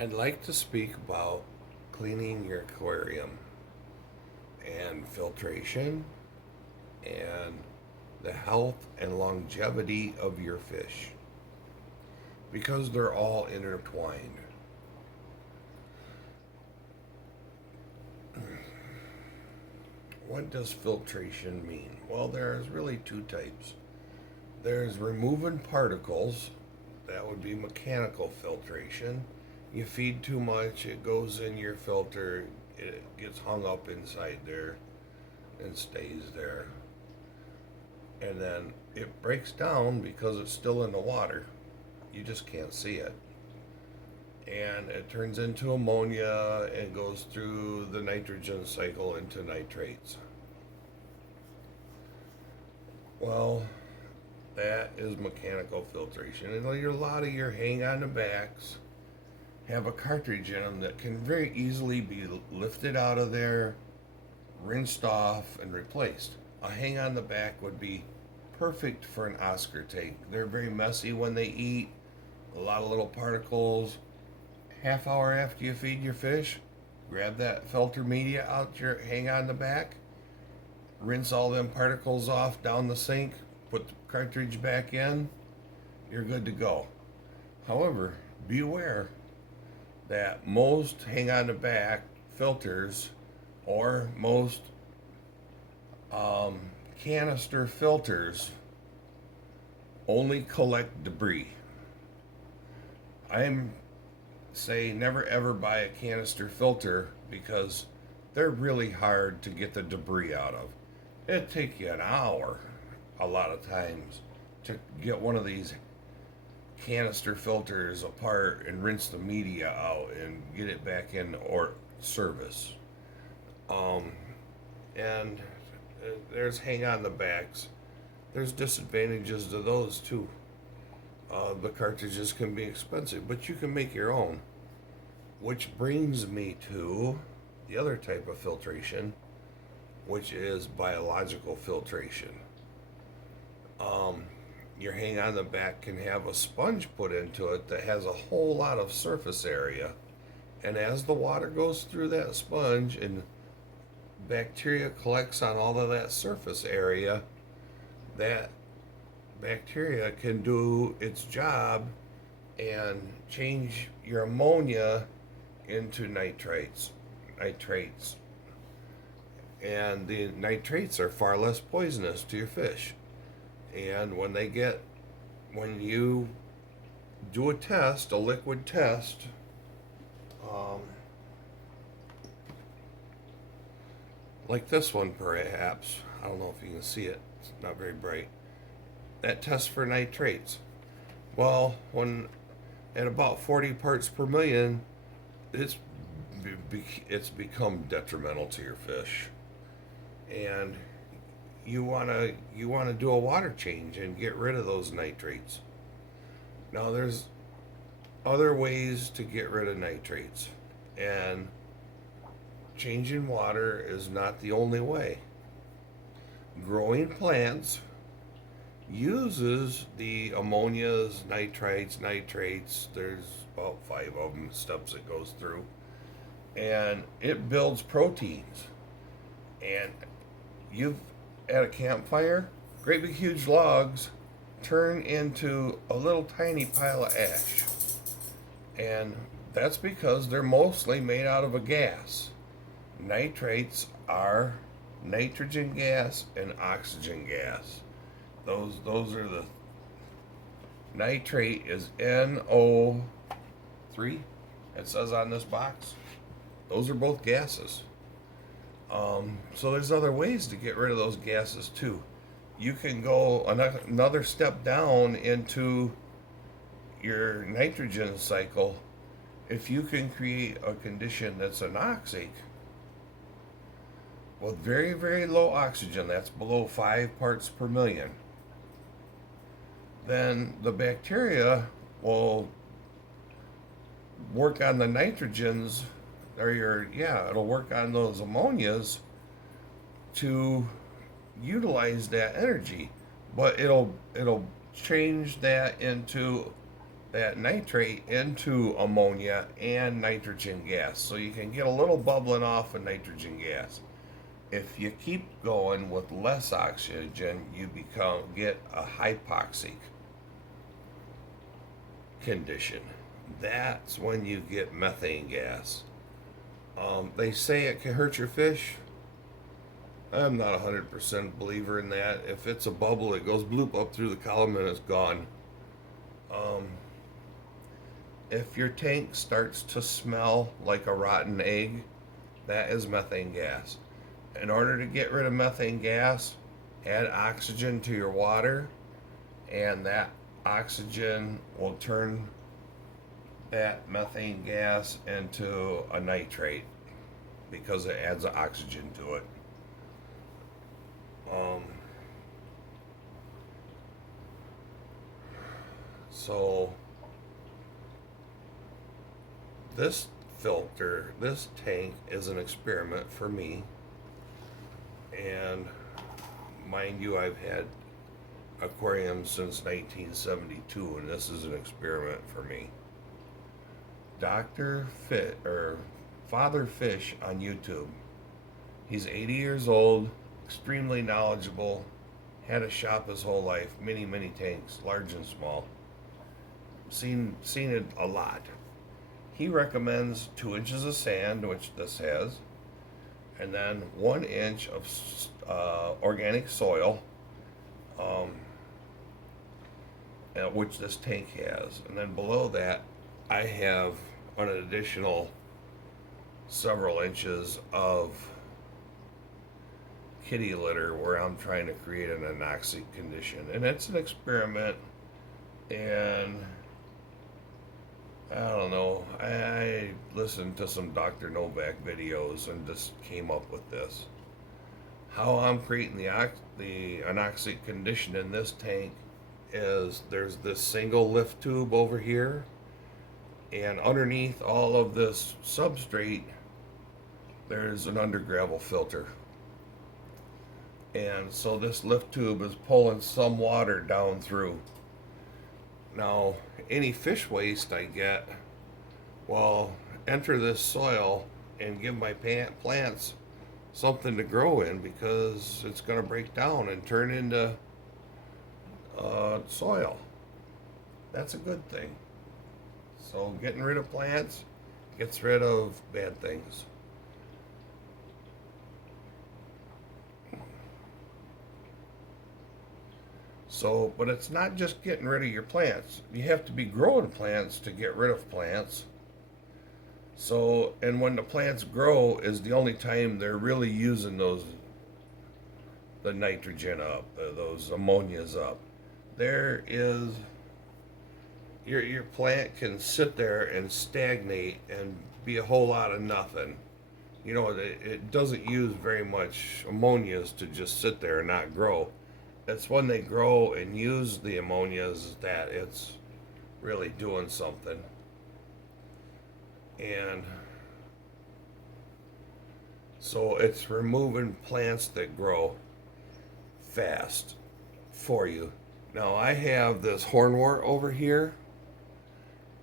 I'd like to speak about cleaning your aquarium and filtration and the health and longevity of your fish because they're all intertwined. What does filtration mean? Well, there's really two types. There's removing particles, that would be mechanical filtration. You feed too much, it goes in your filter, it gets hung up inside there and stays there. And then it breaks down because it's still in the water. You just can't see it. And it turns into ammonia and goes through the nitrogen cycle into nitrates. Well, that is mechanical filtration. And a lot of your hang on the backs have a cartridge in them that can very easily be lifted out of there, rinsed off, and replaced. A hang on the back would be perfect for an Oscar tank. They're very messy when they eat, a lot of little particles. Half hour after you feed your fish, grab that filter media out your hang on the back, rinse all them particles off down the sink, put the cartridge back in, you're good to go. However, be aware that most hang on the back filters or most canister filters only collect debris. I'm say never ever buy a canister filter because they're really hard to get the debris out of. It'd take you an hour a lot of times to get one of these canister filters apart and rinse the media out and get it back in or service. And there's hang on the backs. There's disadvantages to those too. The cartridges can be expensive, but you can make your own. Which brings me to the other type of filtration, which is biological filtration. Your hang on the back can have a sponge put into it that has a whole lot of surface area. And as the water goes through that sponge and bacteria collects on all of that surface area, that bacteria can do its job and change your ammonia into nitrates. And the nitrates are far less poisonous to your fish. And when you do a test, a liquid test, like this one perhaps, I don't know if you can see it, it's not very bright, that tests for nitrates. Well, when at about 40 parts per million, it's become detrimental to your fish, and you wanna do a water change and get rid of those nitrates. Now there's other ways to get rid of nitrates, and changing water is not the only way. Growing plants uses the ammonias, nitrates. There's about 5 of them steps it goes through, and it builds proteins. And you've at a campfire, great big huge logs turn into a little tiny pile of ash, and that's because they're mostly made out of a gas. Nitrates are nitrogen gas and oxygen gas. Those are the nitrate is NO3. It says on this box. Those are both gases. So there's other ways to get rid of those gases too. You can go another step down into your nitrogen cycle. If you can create a condition that's anoxic with very, very low oxygen, that's below 5 parts per million, then the bacteria will work on the nitrogens, or it'll work on those ammonias to utilize that energy, but it'll change that into that nitrate into ammonia and nitrogen gas. So you can get a little bubbling off of nitrogen gas. If you keep going with less oxygen, you get a hypoxic condition. That's when you get methane gas. They say it can hurt your fish. I'm not 100% believer in that. If it's a bubble, it goes bloop up through the column and it's gone. Um, if your tank starts to smell like a rotten egg, that is methane gas. In order to get rid of methane gas, add oxygen to your water, and that oxygen will turn that methane gas into a nitrate because it adds oxygen to it. Um, so this this tank is an experiment for me. And mind you, I've had aquariums since 1972, and this is an experiment for me. Dr. Fit or Father Fish on YouTube. He's 80 years old, extremely knowledgeable, had a shop his whole life, many tanks, large and small. Seen it a lot. He recommends 2 inches of sand, which this has, and then 1 inch of organic soil, which this tank has. And then below that, I have an additional several inches of kitty litter where I'm trying to create an anoxic condition. And it's an experiment, and I don't know. I listened to some Dr. Novak videos and just came up with this. How I'm creating the anoxic condition in this tank is there's this single lift tube over here, and underneath all of this substrate, there's an under gravel filter. And so this lift tube is pulling some water down through. Now, any fish waste I get will enter this soil and give my plants something to grow in, because it's going to break down and turn into soil. That's a good thing. So getting rid of plants gets rid of bad things. So, but it's not just getting rid of your plants. You have to be growing plants to get rid of plants. So, and when the plants grow is the only time they're really using the nitrogen up, those ammonias up. There is, your plant can sit there and stagnate and be a whole lot of nothing. You know, it doesn't use very much ammonias to just sit there and not grow. It's when they grow and use the ammonias that it's really doing something. And so it's removing plants that grow fast for you. Now I have this hornwort over here.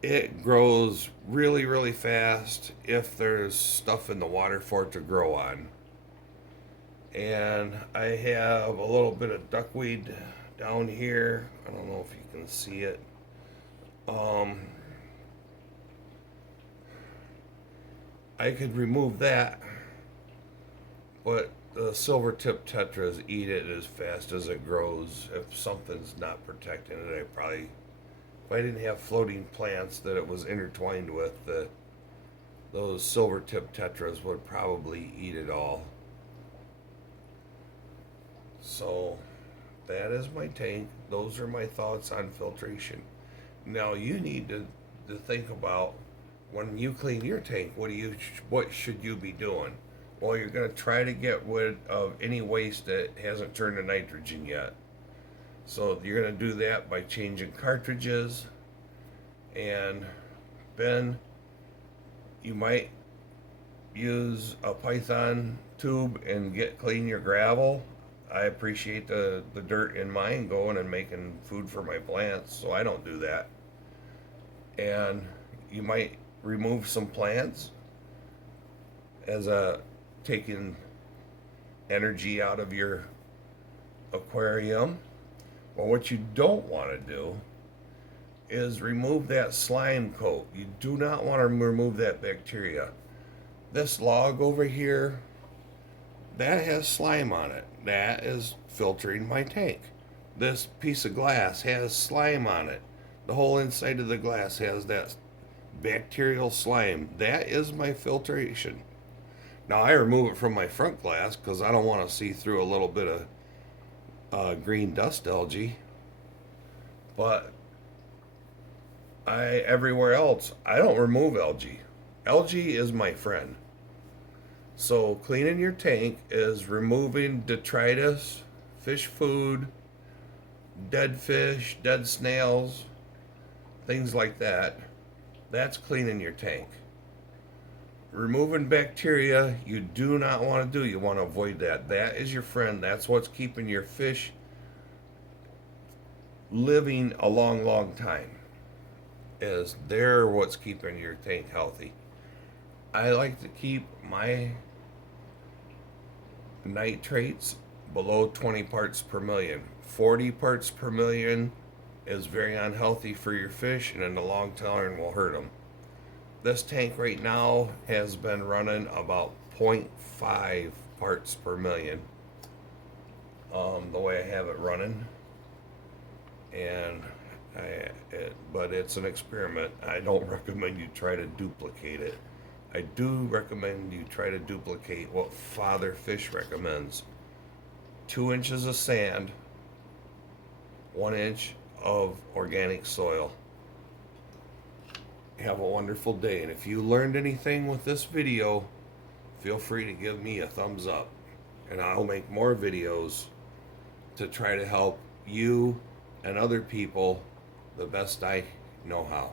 It grows really fast if there's stuff in the water for it to grow on. And I have a little bit of duckweed down here. I don't know if you can see it. I could remove that, but the silver tip tetras eat it as fast as it grows. If something's not protecting it, if I didn't have floating plants that it was intertwined with, those silver tip tetras would probably eat it all. So that is my tank. Those are my thoughts on filtration. Now you need to think about, when you clean your tank, what should you be doing? Well, you're going to try to get rid of any waste that hasn't turned to nitrogen yet. So you're going to do that by changing cartridges, and then you might use a Python tube and clean your gravel. I appreciate the dirt in mine going and making food for my plants, so I don't do that. and you might remove some plants as a taking energy out of your aquarium. Well, what you don't want to do is remove that slime coat. You do not want to remove that bacteria. This log over here, that has slime on it. That is filtering my tank. This piece of glass has slime on it. The whole inside of the glass has that bacterial slime. That is my filtration. Now I remove it from my front glass because I don't want to see through a little bit of green dust algae. But everywhere else I don't remove algae. Algae is my friend. So cleaning your tank is removing detritus, fish food, dead fish, dead snails, things like that. That's cleaning your tank. Removing bacteria, you do not want to do. You want to avoid that. That is your friend. That's what's keeping your fish living a long, long time. Is they're what's keeping your tank healthy. I like to keep my nitrates below 20 parts per million. 40 parts per million is very unhealthy for your fish, and in the long term will hurt them. This tank right now has been running about 0.5 parts per million, the way I have it running. And but it's an experiment. I don't recommend you try to duplicate it. I do recommend you try to duplicate what Father Fish recommends. 2 inches of sand, 1 inch of organic soil. Have a wonderful day. And if you learned anything with this video, feel free to give me a thumbs up. And I'll make more videos to try to help you and other people the best I know how.